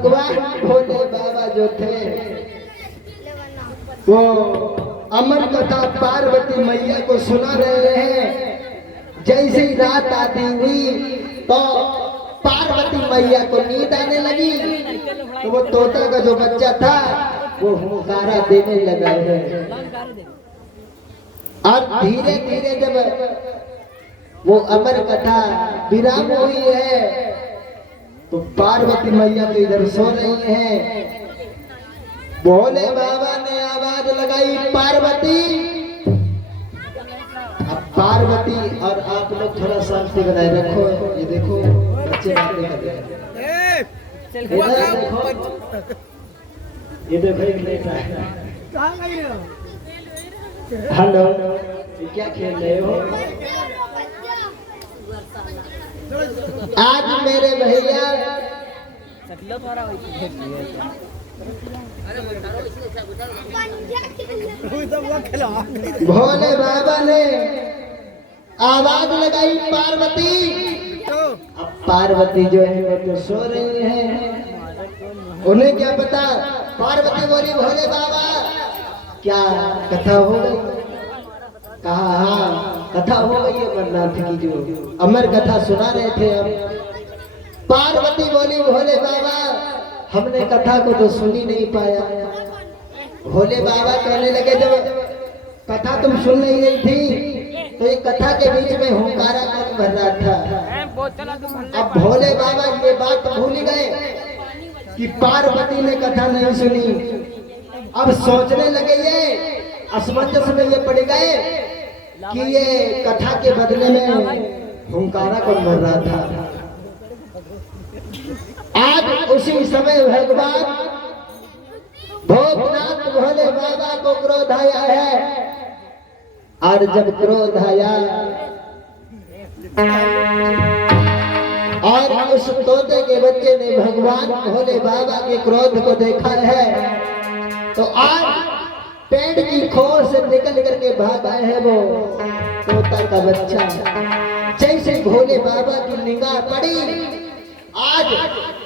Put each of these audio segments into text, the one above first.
भगवान भोले बाबा जो थे वो अमर कथा पार्वती मैया को सुना रहे हैं। जैसे ही रात आती हुई तो पार्वती मैया को नींद आने लगी, तो वो तोता का जो बच्चा था वो हुंकारा देने लगा है। और धीरे धीरे जब वो अमर कथा विराम हुई है तो पार्वती मैया तो इधर सो रही हैं। भोले बाबा ने आवाज लगाई, पार्वती। अब पार्वती और आप लोग थोड़ा शांति बनाए रखो। ये देखो बच्चे बातें कर रहे हैं। ये देखो एक बेटा है। हेलो, क्या खेल रहे हो? आज मेरे भैया भोले बाबा ने आवाज लगाई, पार्वती। अब पार्वती जो है वो तो सो रही है, उन्हें क्या पता। पार्वती बोली, भोले बाबा क्या कथा हो गई? कहा हाँ कथा हो गई है अमरनाथ की, जो अमर कथा सुना रहे थे हम। पार्वती बोली, भोले बाबा हमने कथा को तो सुन ही नहीं पाया। भोले बाबा कहने लगे, जब कथा तुम सुन नहीं रही थी तो ये कथा के बीच में हुंकारा कौन भर रहा था? अब भोले बाबा ये बात भूल गए कि पार्वती ने कथा नहीं सुनी। अब सोचने लगे, ये असमंजस में ये पड़ गए कि ये कथा के बदले में हुंकारा कौन भर रहा था। आज उसी समय भगवान भोलेनाथ भोले बाबा को क्रोध आया है। और जब क्रोध आया और उस तोते के बच्चे ने भगवान भोले बाबा के क्रोध को देखा है, तो आज पेड़ की खोर से निकल करके भाग आए है वो तोता का बच्चा। जैसे भोले बाबा की निगाह पड़ी, आज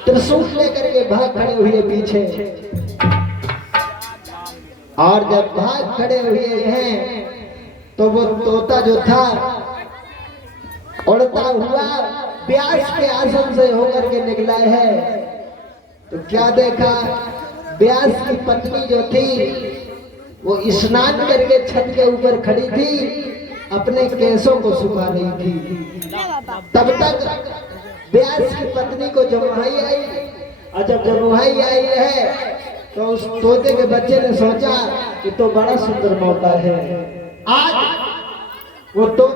त्रिशूल लेकर के भाग खड़े हुए पीछे। और जब भाग खड़े हुए हैं तो वो तोता जो था उड़ता हुआ व्यास के आश्रम से होकर के निकला है। तो क्या देखा, व्यास की पत्नी जो थी वो स्नान करके छत के ऊपर खड़ी थी, अपने केसों को सुखा रही थी। तब तक व्यास की पत्नी को जमुहाई आई, और जब जमुहाई आई है तो उस तोते के बच्चे ने सोचा कि तो बड़ा सुंदर मौका है, आज वो तोता